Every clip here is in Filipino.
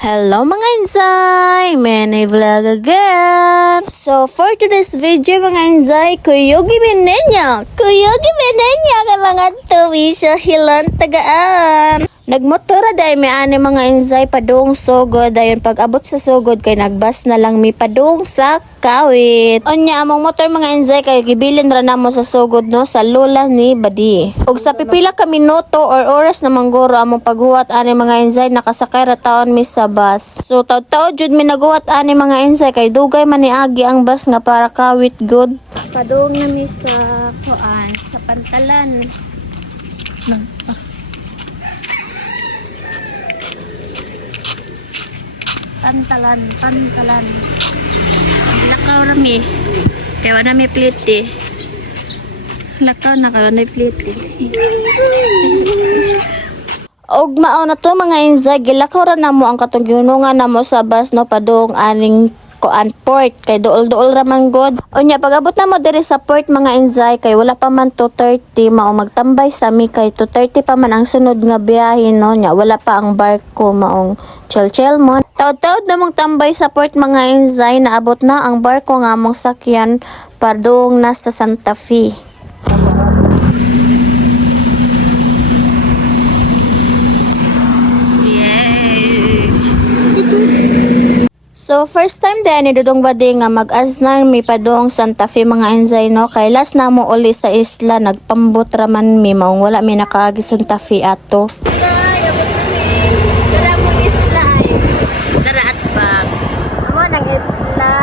Hello mga insay! Manay vlog again! So for today's video mga insay, Kuyogi Benenya! Kuyogi Benenya kay mga tuwi sa hilan tagaan! Nagmotora dahil may ani mga insay padung sugod dayon pag abot sa sugod kay nagbas na lang mi padung sa kawit. Onya among motor mga insay kay gibilin ra namo sa sugod no sa lula ni Badi. Ug sa pipila ka minuto or oras na mangguro among paghuwat ani mga insay nakasakay ra taon mi sa bus. So taw-taw jud mi naguwat ani mga insay kay dugay man ni agi ang bus nga para kawit good. Padung na mi sa kuan sa Pantalan. Pantalan. Lakaw rami. Kaya wala may plate. Lakaw na kaya wala may plate. Og mao na to mga insay, gilakaw ra namo ang katong giunungan namo sa bus no padung aning kuan port kay duol-duol ra man god. Unya pag-abot namo diri sa port mga insay kay wala pa man 2:30 mao magtambay sa mi kay 2:30 pa man ang sunod nga biyahe no nya wala pa ang barko maong chill mo. Taud-taud na mong tambay sa port mga insay naabot na ang barko nga among sakyan padung na sa Santa Fe. So first time din ni Dudong Badi nga mag-asnar mi padung Santa Fe mga insay no kay last na mo uli sa isla nagpambot raman mi maong wala mi nakaagi Santa Fe ato. Dara mo isla ay. Dara at bang. Amo nang isla.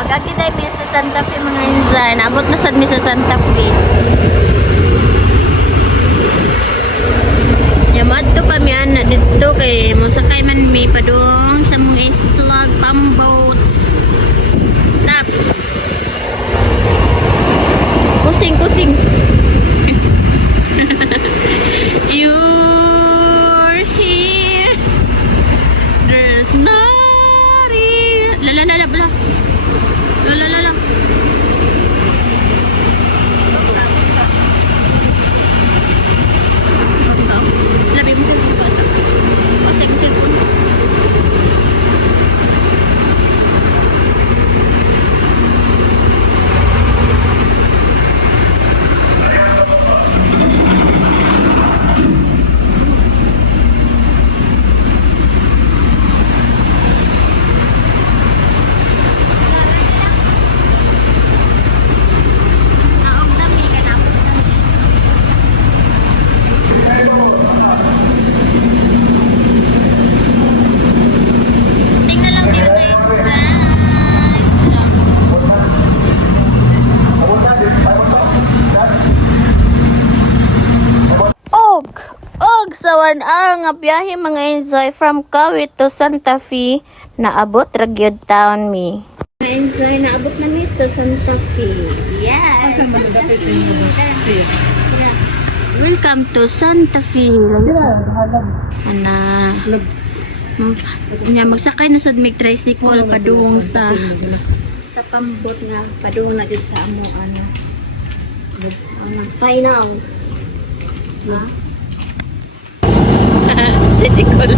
Pag-agi day mi sa Santa Fe mga insay naabot na sad mi sa Santa Fe. Yamadto pa mi ana dito kay mosakay man mi padung sa mga islag pamboats. Tap. Kusing. You're here. There's nobody. La. Labi mo sila ko sa. Pasay mo sila ko. Og sa 1 hour nga biyahe mga insay from Kawit to Santa Fe naabot ra gyud taon mi. Mga insay naabot na mi sa Santa Fe. Yes. Welcome to Santa Fe. Ana. Nya magsakay na sad mig tricycle padung sa pambot nga padung na jud sa amo ano. Fine na ang. Ha? Tricycle.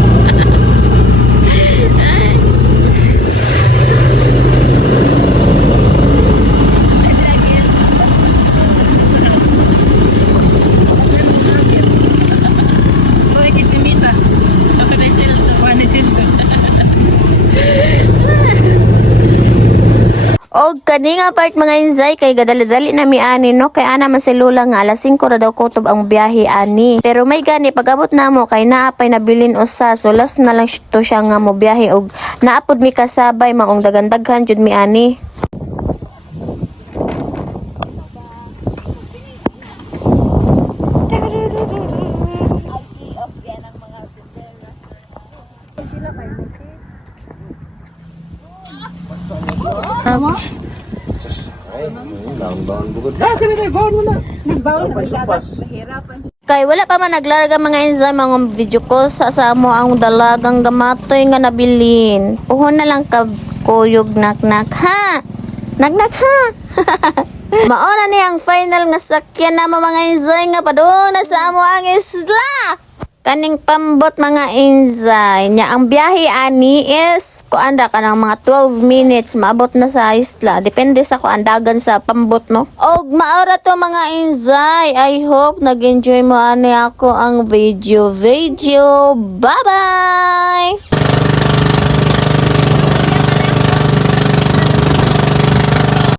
Og kani nga part mga insay kay gadali-dali na mi ani no kay ana man si Lula nga alas 5 ra daw kutob ang biyahe ani. Pero may gani pag-abot namo kay naapay nabilin usa so last na lang to siya nga mo biyahe og naapod mi kasabay maong daghan-daghan jud mi ani. Kay wala pa man naglarga mga insay mga video call sa amo ang dalagang gamatoy nga nabilin. Puhon na lang ka kuyog nak-nak ha. Nak-nak ha. Mauna ni ang final nga sakyan na mga insay nga padung na sa amo ang isla. Kaning pambot mga inzay. Nya ang biyahe ani is kuanda ka ng mga 12 minutes maabot na sa isla. Depende sa kuandagan sa pambot no. Og maora to mga inzay. I hope nag-enjoy mo ani ako ang video. Bye bye.